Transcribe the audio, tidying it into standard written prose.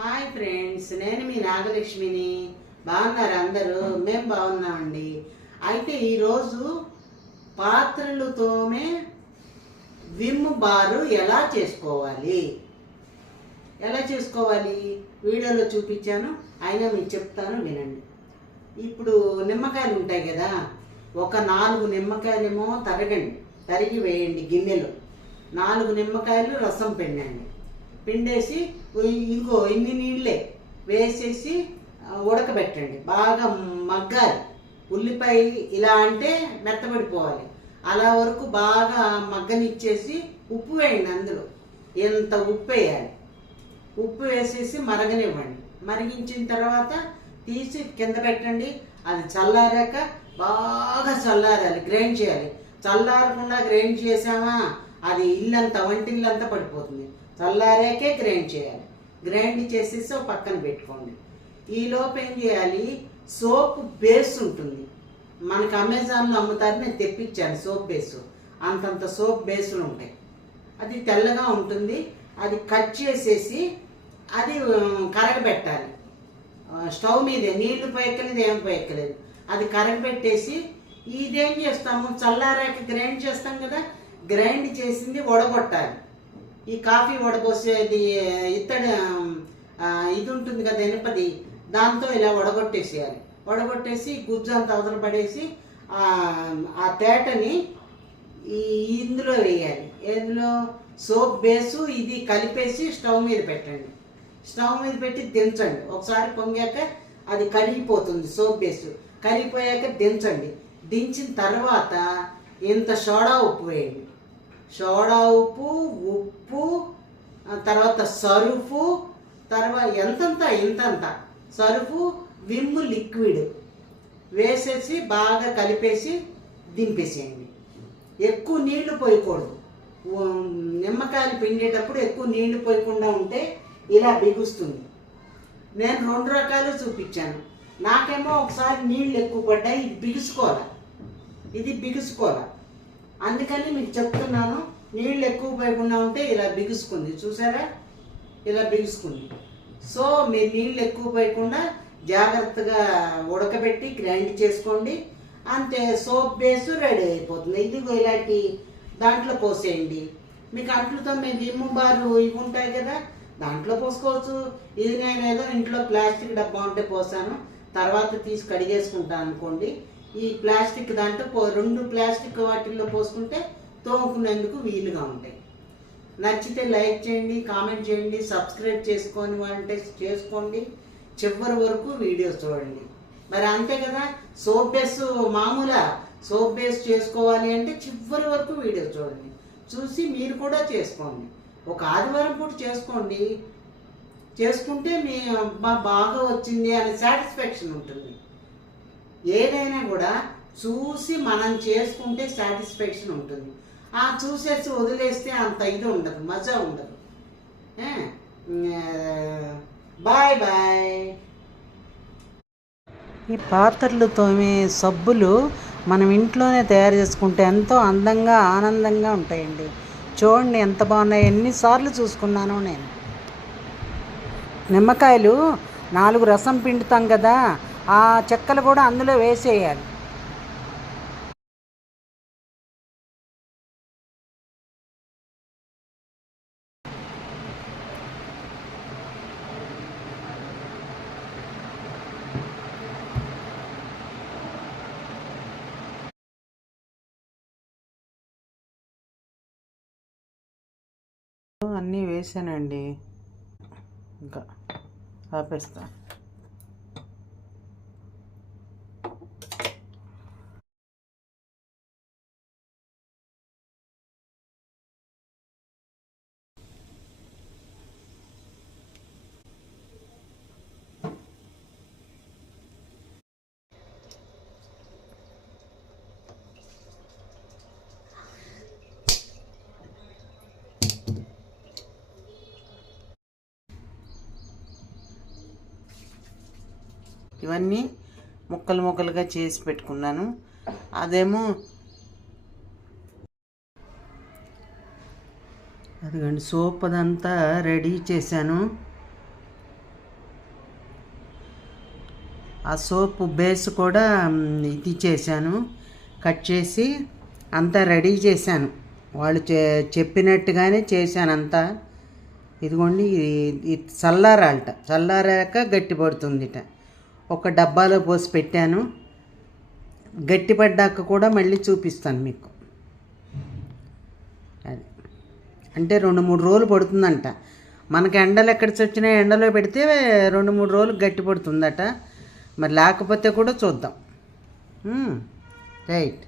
Hi friends, నేను మీ నాగలక్ష్మిని. బాగున్నారు అందరూ? మేము బాగున్నామండి. అయితే ఈరోజు పాత్రలు తోమే విమ్ బారు ఎలా చేసుకోవాలి వీడియోలో చూపించాను. అయినా మీకు చెప్తాను, వినండి. ఇప్పుడు నిమ్మకాయలు ఉంటాయి కదా, ఒక 4 నిమ్మకాయలేమో తరిగి వేయండి గిన్నెలో. 4 నిమ్మకాయలు రసం పిండేసి ఇంకో ఇన్ని నీళ్ళే వేసేసి ఉడకబెట్టండి. బాగా మగ్గాలి. ఉల్లిపాయ ఇలా అంటే మెత్తబడిపోవాలి. అలా వరకు బాగా మగ్గనిచ్చేసి ఉప్పు వేయండి. అందులో ఎంత ఉప్పు వేయాలి. ఉప్పు వేసేసి మరగనివ్వండి. మరిగించిన తర్వాత తీసి కింద పెట్టండి. అది చల్లారాక బాగా చల్లారాలి. గ్రైండ్ చేయాలి. చల్లారకుండా గ్రైండ్ చేసామా అది వంటిల్లంతా పడిపోతుంది. చల్లారాకే గ్రైండ్ చేయాలి. గ్రైండ్ చేసేసి ఒక పక్కన పెట్టుకోండి. ఈలోపు ఏం చేయాలి, సోప్ బేస్ ఉంటుంది. మనకి అమెజాన్లో అమ్ముతారు, నేను తెప్పించాను సోప్ బేసు. అంతంత సోప్ బేసులు ఉంటాయి. అది తెల్లగా ఉంటుంది. అది కట్ చేసేసి అది కరగబెట్టాలి. స్టవ్ మీదే, నీళ్లు పోయక్కలేదు, ఏం పోయక్కలేదు. అది కరగబెట్టేసి ఇదేం చేస్తాము, చల్లారాక గ్రైండ్ చేస్తాం కదా, గ్రైండ్ చేసింది వడగొట్టాలి. ఈ కాఫీ వడబోసేది ఇత్తడి ఇది ఉంటుంది కదా, ఎనపది, దాంతో ఇలా వడగొట్టేసేయాలి. వడగొట్టేసి గుజ్జు అంతా అవతల పడేసి ఆ తేటని ఇందులో వేయాలి. ఇందులో సోప్ బేసు ఇది కలిపేసి స్టవ్ మీద పెట్టండి. స్టవ్ మీద పెట్టి దించండి. ఒకసారి పొంగాక అది కరిగిపోతుంది. Soap base కరిగిపోయాక దించండి. దించిన తర్వాత ఇంత సోడా ఉప్పు వేయండి. సోడా ఉప్పు తర్వాత సరుఫు, తర్వాత ఇంతంత సరుఫు, విమ్ లిక్విడ్ వేసేసి బాగా కలిపేసి దింపేసేయండి. ఎక్కువ నీళ్లు పోయకూడదు. నిమ్మకాయలు పిండేటప్పుడు ఎక్కువ నీళ్లు పోయకుండా ఉంటే ఇలా బిగుస్తుంది. నేను 2 రకాలు చూపించాను. నాకేమో ఒకసారి నీళ్ళు ఎక్కువ పడ్డాయి, ఇది బిగుసుకోవాలి. అందుకని మీకు చెప్తున్నాను, నీళ్ళు ఎక్కువ పోయకుండా ఉంటే ఇలా బిగుసుకుంది. చూసారా, ఇలా బిగుసుకుంది. సో మీరు నీళ్ళు ఎక్కువ పోయకుండా జాగ్రత్తగా ఉడకబెట్టి గ్రైండ్ చేసుకోండి. అంతే, సోప్ బేసు రెడీ అయిపోతుంది. ఇదిగో ఇలాంటి దాంట్లో పోసేయండి. మీకు అంట్లతో మేము విమ్ బారు ఇవి ఉంటాయి కదా, దాంట్లో పోసుకోవచ్చు. ఇది నేను ఏదో ఇంట్లో ప్లాస్టిక్ డబ్బా ఉంటే పోసాను, తర్వాత తీసి కడిగేసుకుంటాను అనుకోండి. ఈ ప్లాస్టిక్ దాంట్లో 2 ప్లాస్టిక్ వాటిల్లో పోసుకుంటే తోముకునేందుకు వీలుగా ఉంటాయి. నచ్చితే లైక్ చేయండి, కామెంట్ చేయండి, సబ్స్క్రైబ్ చేసుకొని అంటే చేసుకోండి. చివరి వరకు వీడియోస్ చూడండి. మరి అంతే కదా, సోప్ బేస్ సోప్ బేస్ చేసుకోవాలి అంటే చివరి వరకు వీడియోస్ చూడండి. చూసి మీరు కూడా చేసుకోండి. ఒక ఆదివారం పూట చేసుకోండి. చేసుకుంటే మీ బాగా వచ్చింది అనే సాటిస్ఫాక్షన్ ఉంటుంది. ఏదైనా కూడా చూసి మనం చేసుకుంటే సాటిస్ఫాక్షన్ ఉంటుంది. చూసేసి వదిలేస్తే అంత ఇది ఉండదు, మజా ఉండదు. Bye bye. ఈ పాత్రలు తోమే సబ్బులు మనం ఇంట్లోనే తయారు చేసుకుంటే ఎంతో అందంగా ఆనందంగా ఉంటాయండి. చూడండి ఎంత బాగున్నాయి. ఎన్నిసార్లు చూసుకున్నాను నేను. నిమ్మకాయలు 4 రసం పిండుతాం కదా, ఆ చెక్కలు కూడా అందులో వేసేయాలి. అన్నీ వేసానండి, ఇంకా ఆపేస్తా. ఇవన్నీ ముక్కలుగా చేసి పెట్టుకున్నాను. అదేమో అదిగండి సోప్ అదంతా రెడీ చేశాను. ఆ సోపు బేస్ కూడా ఇది చేశాను, కట్ చేసి అంతా రెడీ చేశాను. వాళ్ళు చెప్పినట్టుగానే చేశాను అంతా. ఇదిగోండి, ఇది చల్లారాలట, చల్లారాక గట్టి పడుతుందిట. ఒక డబ్బాలో పోసి పెట్టాను. గట్టిపడ్డాక కూడా మళ్ళీ చూపిస్తాను మీకు. అది అంటే 2-3 రోజులు పడుతుందంట. మనకి ఎండలు ఎక్కడ వచ్చినా ఎండలో పెడితే 2-3 రోజులు గట్టి పడుతుందట. మరి లేకపోతే కూడా చూద్దాం. రైట్.